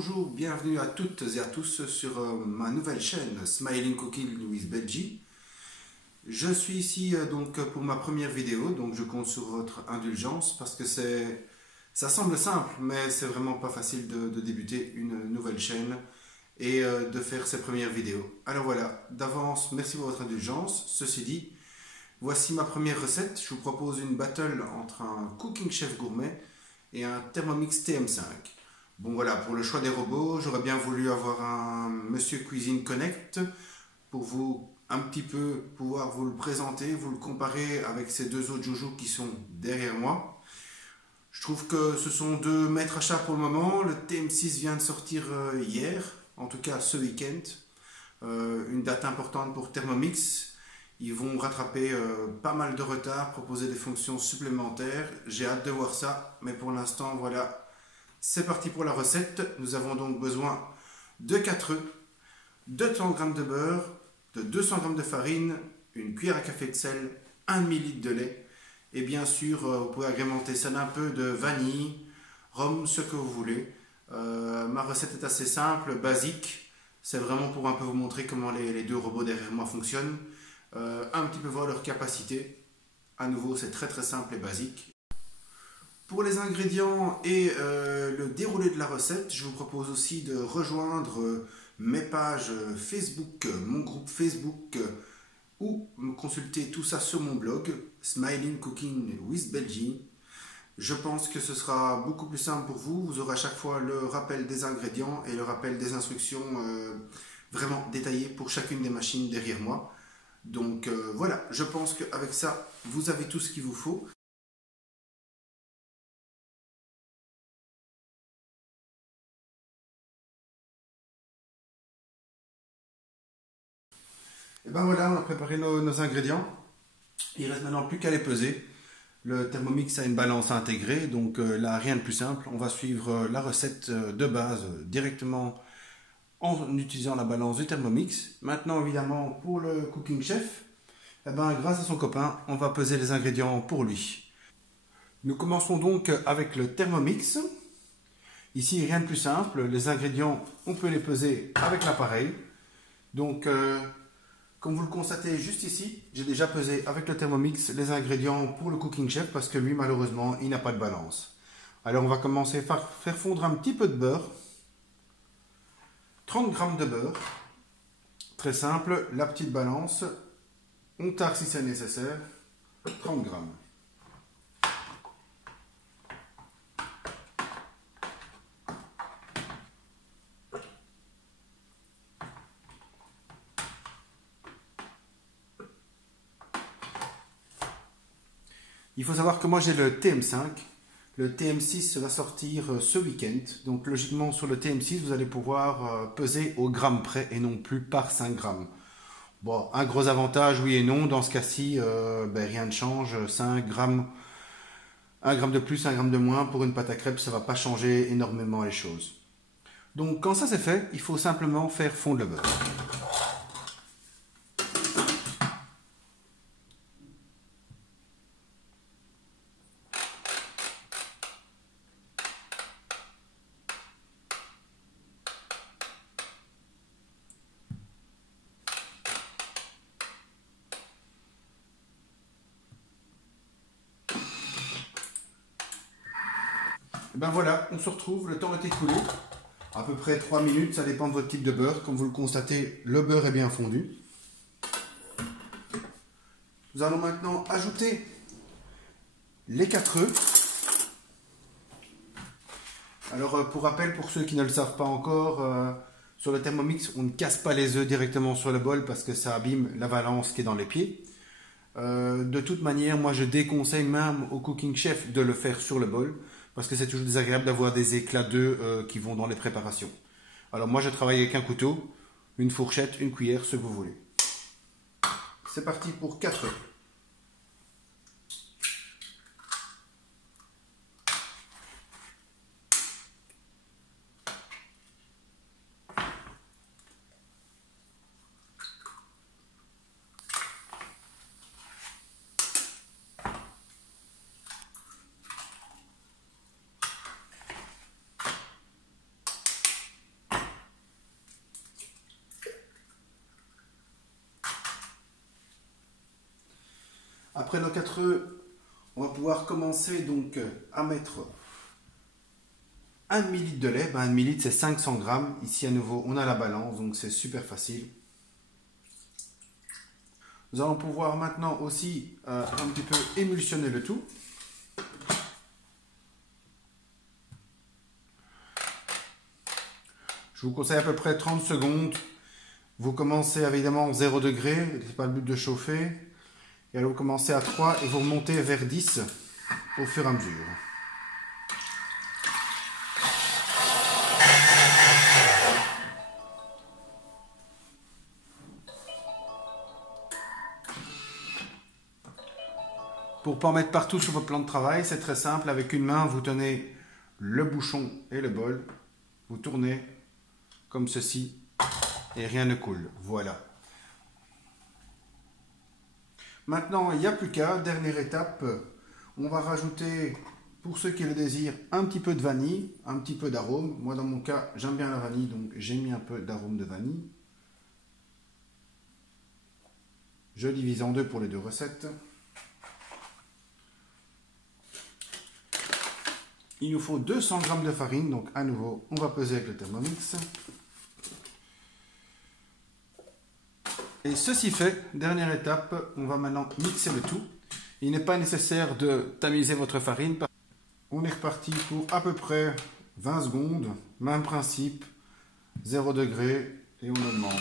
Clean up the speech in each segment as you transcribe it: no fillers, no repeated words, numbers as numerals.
Bonjour, bienvenue à toutes et à tous sur ma nouvelle chaîne Smiling Cooking with Belgique. Je suis ici donc pour ma première vidéo, donc je compte sur votre indulgence parce que ça semble simple, mais c'est vraiment pas facile de débuter une nouvelle chaîne et de faire ses premières vidéos. Alors voilà, d'avance, merci pour votre indulgence. Ceci dit, voici ma première recette. Je vous propose une battle entre un Cooking Chef Gourmet et un Thermomix TM5. Bon voilà, pour le choix des robots, j'aurais bien voulu avoir un Monsieur Cuisine Connect pour vous un petit peu pouvoir vous le présenter, vous le comparer avec ces deux autres joujoux qui sont derrière moi. Je trouve que ce sont deux maîtres à chat pour le moment. Le TM6 vient de sortir hier, en tout cas ce week-end. Une date importante pour Thermomix. Ils vont rattraper pas mal de retard, proposer des fonctions supplémentaires. J'ai hâte de voir ça, mais pour l'instant, voilà. C'est parti pour la recette. Nous avons donc besoin de 4 œufs, de 100 g de beurre, de 200 g de farine, une cuillère à café de sel, 1 ml de lait et bien sûr vous pouvez agrémenter ça d'un peu de vanille, rhum, ce que vous voulez. Ma recette est assez simple, basique. C'est vraiment pour un peu vous montrer comment les deux robots derrière moi fonctionnent. Un petit peu voir leur capacité. À nouveau, c'est très simple et basique. Pour les ingrédients et le déroulé de la recette, je vous propose aussi de rejoindre mes pages Facebook, mon groupe Facebook, ou consulter tout ça sur mon blog, Smiling Cooking with Belgique. Je pense que ce sera beaucoup plus simple pour vous. Vous aurez à chaque fois le rappel des ingrédients et le rappel des instructions vraiment détaillées pour chacune des machines derrière moi. Donc voilà, je pense qu'avec ça, vous avez tout ce qu'il vous faut. Et ben voilà, on a préparé nos ingrédients. Il reste maintenant plus qu'à les peser. Le Thermomix a une balance intégrée, donc là rien de plus simple. On va suivre la recette de base directement en utilisant la balance du Thermomix. Maintenant évidemment pour le Cooking Chef, eh ben, grâce à son copain, on va peser les ingrédients pour lui. Nous commençons donc avec le Thermomix. Ici rien de plus simple, les ingrédients on peut les peser avec l'appareil. Donc comme vous le constatez juste ici, j'ai déjà pesé avec le Thermomix les ingrédients pour le Cooking Chef parce que lui, malheureusement, il n'a pas de balance. Alors, on va commencer par faire fondre un petit peu de beurre. 30 g de beurre. Très simple, la petite balance. On tare si c'est nécessaire. 30 g. Il faut savoir que moi j'ai le TM5, le TM6 va sortir ce week-end, donc logiquement sur le TM6 vous allez pouvoir peser au gramme près et non plus par 5 grammes. Bon, un gros avantage oui et non, dans ce cas-ci rien ne change, 5 grammes, 1 gramme de plus, 1 gramme de moins pour une pâte à crêpes, ça ne va pas changer énormément les choses. Donc quand ça c'est fait, il faut simplement faire fondre le beurre. Et ben voilà, on se retrouve, le temps est écoulé, à peu près 3 minutes, ça dépend de votre type de beurre. Comme vous le constatez, le beurre est bien fondu. Nous allons maintenant ajouter les 4 œufs. Alors pour rappel, pour ceux qui ne le savent pas encore, sur le Thermomix, on ne casse pas les œufs directement sur le bol parce que ça abîme la valance qui est dans les pieds. De toute manière, moi je déconseille même au Cooking Chef de le faire sur le bol parce que c'est toujours désagréable d'avoir des éclats d'œufs qui vont dans les préparations. Alors moi je travaille avec un couteau, une fourchette, une cuillère, ce que vous voulez. C'est parti pour 4 œufs. Après nos 4 œufs, on va pouvoir commencer donc à mettre 1 ml de lait. 1 ml c'est 500 grammes. Ici à nouveau on a la balance, donc c'est super facile. Nous allons pouvoir maintenant aussi un petit peu émulsionner le tout. Je vous conseille à peu près 30 secondes. Vous commencez évidemment 0 degré, ce n'est pas le but de chauffer. Et alors vous commencez à 3 et vous remontez vers 10 au fur et à mesure. Pour ne pas en mettre partout sur votre plan de travail, c'est très simple. Avec une main, vous tenez le bouchon et le bol. Vous tournez comme ceci et rien ne coule. Voilà. Maintenant, il n'y a plus qu'à. Dernière étape, on va rajouter, pour ceux qui le désirent, un petit peu de vanille, un petit peu d'arôme. Moi, dans mon cas, j'aime bien la vanille, donc j'ai mis un peu d'arôme de vanille. Je divise en deux pour les deux recettes. Il nous faut 200 g de farine, donc à nouveau, on va peser avec le Thermomix. Et ceci fait, dernière étape, on va maintenant mixer le tout. Il n'est pas nécessaire de tamiser votre farine. On est reparti pour à peu près 20 secondes, même principe, 0 degré et on augmente.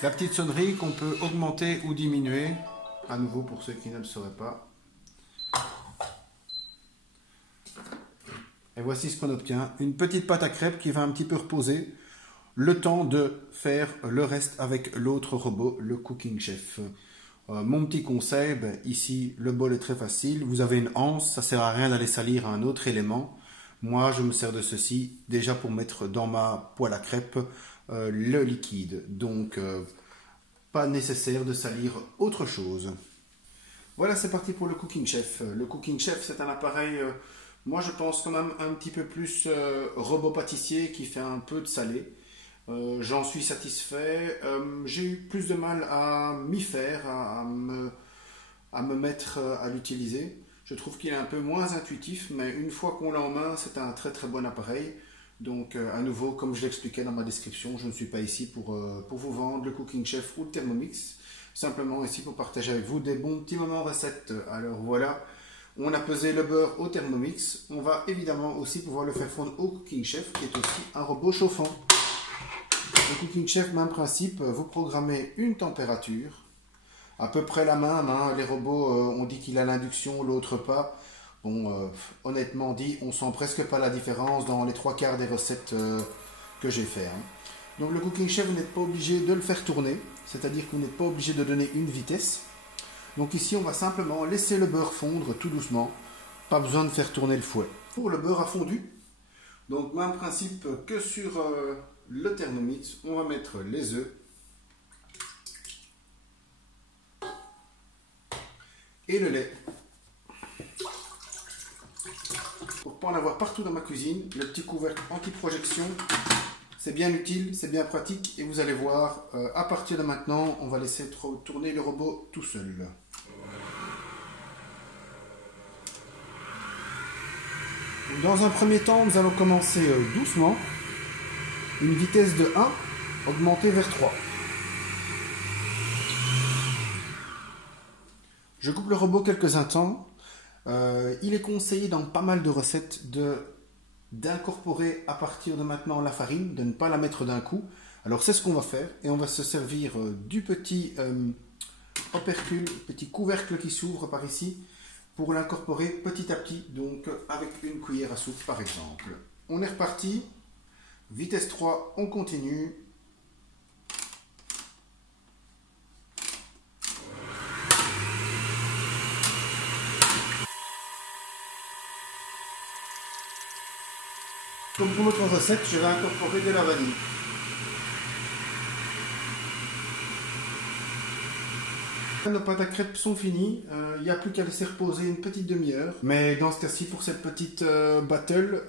La petite sonnerie qu'on peut augmenter ou diminuer, à nouveau pour ceux qui ne le sauraient pas. Et voici ce qu'on obtient, une petite pâte à crêpes qui va un petit peu reposer, le temps de faire le reste avec l'autre robot, le Cooking Chef. Mon petit conseil, ici le bol est très facile, vous avez une anse, ça ne sert à rien d'aller salir un autre élément. Moi je me sers de ceci déjà pour mettre dans ma poêle à crêpes le liquide, donc pas nécessaire de salir autre chose. Voilà, c'est parti pour le Cooking Chef. Le Cooking Chef, c'est un appareil, moi je pense quand même un petit peu plus robot pâtissier qui fait un peu de salé. J'en suis satisfait. J'ai eu plus de mal à m'y faire, à me mettre à l'utiliser. Je trouve qu'il est un peu moins intuitif, mais une fois qu'on l'a en main, c'est un très très bon appareil. Donc à nouveau, comme je l'expliquais dans ma description, je ne suis pas ici pour vous vendre le Cooking Chef ou le Thermomix. Simplement ici pour partager avec vous des bons petits moments recettes. Alors voilà, on a pesé le beurre au Thermomix. On va évidemment aussi pouvoir le faire fondre au Cooking Chef, qui est aussi un robot chauffant. Le Cooking Chef, même principe, vous programmez une température, à peu près la même. Hein. Les robots, on dit qu'il a l'induction, l'autre pas. Bon, honnêtement dit, on sent presque pas la différence dans les 3/4 des recettes que j'ai fait. Hein. Donc le Cooking Chef, vous n'êtes pas obligé de le faire tourner, c'est-à-dire que vous n'êtes pas obligé de donner une vitesse. Donc ici, on va simplement laisser le beurre fondre tout doucement, pas besoin de faire tourner le fouet. Pour le beurre a fondu, donc même principe que sur le Thermomix, on va mettre les œufs et le lait. Pour ne pas en avoir partout dans ma cuisine, le petit couvercle anti-projection, c'est bien utile, c'est bien pratique et vous allez voir, à partir de maintenant, on va laisser tourner le robot tout seul. Dans un premier temps, nous allons commencer doucement, une vitesse de 1, augmenter vers 3. Je coupe le robot quelques instants. Il est conseillé dans pas mal de recettes d'incorporer à partir de maintenant la farine, de ne pas la mettre d'un coup. Alors c'est ce qu'on va faire et on va se servir du petit opercule, petit couvercle qui s'ouvre par ici pour l'incorporer petit à petit, donc avec une cuillère à soupe par exemple. On est reparti, vitesse 3, on continue. Comme pour notre recette, je vais incorporer de la vanille. Nos pâtes à crêpes sont finies, il n'y a plus qu'à laisser reposer une petite demi-heure. Mais dans ce cas-ci, pour cette petite battle,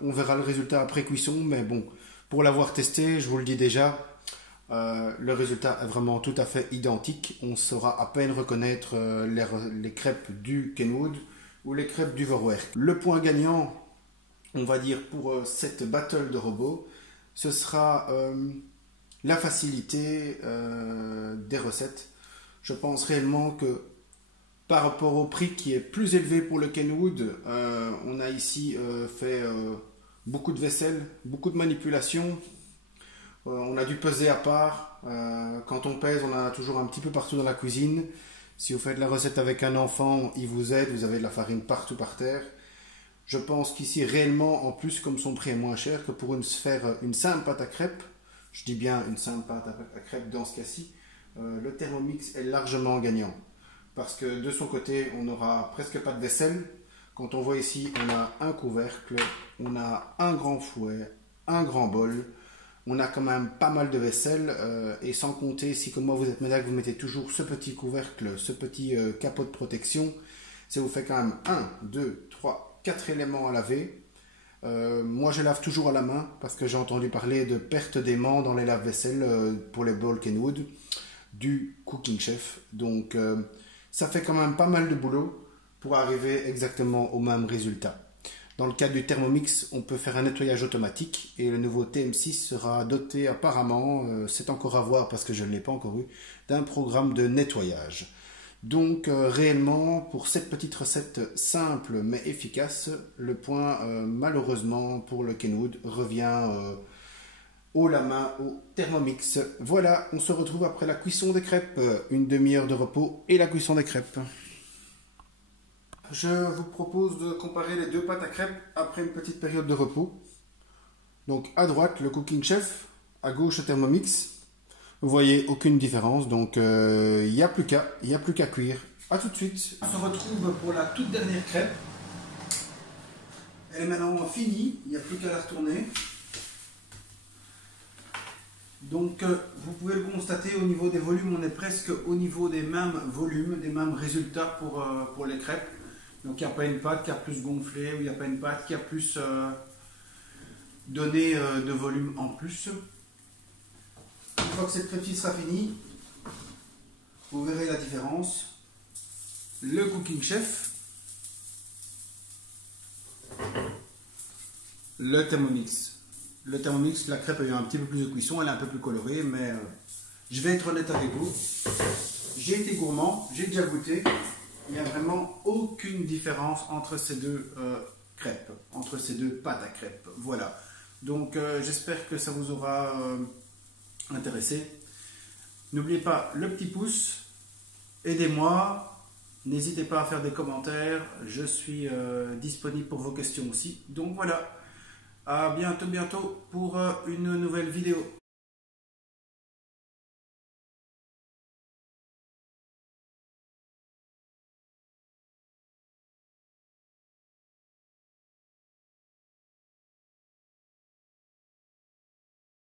on verra le résultat après cuisson. Mais bon, pour l'avoir testé, je vous le dis déjà, le résultat est vraiment tout à fait identique. On saura à peine reconnaître les crêpes du Kenwood ou les crêpes du Vorwerk. Le point gagnant, on va dire, pour cette battle de robots, ce sera la facilité des recettes. Je pense réellement que par rapport au prix qui est plus élevé pour le Kenwood, on a ici fait beaucoup de vaisselle, beaucoup de manipulation. On a dû peser à part. Quand on pèse, on en a toujours un petit peu partout dans la cuisine. Si vous faites la recette avec un enfant, il vous aide, vous avez de la farine partout par terre. Je pense qu'ici, réellement, en plus, comme son prix est moins cher que pour faire une simple pâte à crêpes, je dis bien une simple pâte à crêpes dans ce cas-ci, le Thermomix est largement gagnant. Parce que de son côté, on n'aura presque pas de vaisselle. Quand on voit ici, on a un couvercle, on a un grand fouet, un grand bol. On a quand même pas mal de vaisselle. Et sans compter, si comme moi vous êtes médaille, vous mettez toujours ce petit couvercle, ce petit capot de protection, ça vous fait quand même 1, 2, 3, 4 éléments à laver. Moi je lave toujours à la main parce que j'ai entendu parler de perte d'aimant dans les lave-vaisselle pour les bols Kenwood du Cooking Chef. Donc ça fait quand même pas mal de boulot pour arriver exactement au même résultat. Dans le cas du Thermomix, on peut faire un nettoyage automatique et le nouveau TM6 sera doté apparemment, c'est encore à voir parce que je ne l'ai pas encore eu, d'un programme de nettoyage. Donc réellement, pour cette petite recette simple mais efficace, le point malheureusement pour le Kenwood revient haut la main au Thermomix. Voilà, on se retrouve après la cuisson des crêpes, une demi-heure de repos et la cuisson des crêpes. Je vous propose de comparer les deux pâtes à crêpes après une petite période de repos. Donc à droite le Cooking Chef, à gauche le Thermomix. Vous voyez aucune différence, donc il n'y a plus qu'à cuire. A tout de suite. On se retrouve pour la toute dernière crêpe. Elle est maintenant finie, il n'y a plus qu'à la retourner. Donc vous pouvez le constater au niveau des volumes, on est presque au niveau des mêmes volumes, des mêmes résultats pour les crêpes. Donc il n'y a pas une pâte qui a plus gonflé ou il n'y a pas une pâte qui a plus donné de volume en plus. Une fois que cette crêpe-ci sera finie, vous verrez la différence. Le Cooking Chef, le Thermomix. Le Thermomix, la crêpe a eu un petit peu plus de cuisson, elle est un peu plus colorée, mais je vais être honnête avec vous. J'ai été gourmand, j'ai déjà goûté. Il n'y a vraiment aucune différence entre ces deux crêpes, entre ces deux pâtes à crêpes. Voilà. Donc j'espère que ça vous aura intéressé. N'oubliez pas le petit pouce, aidez-moi, n'hésitez pas à faire des commentaires, je suis disponible pour vos questions aussi. Donc voilà, à bientôt pour une nouvelle vidéo.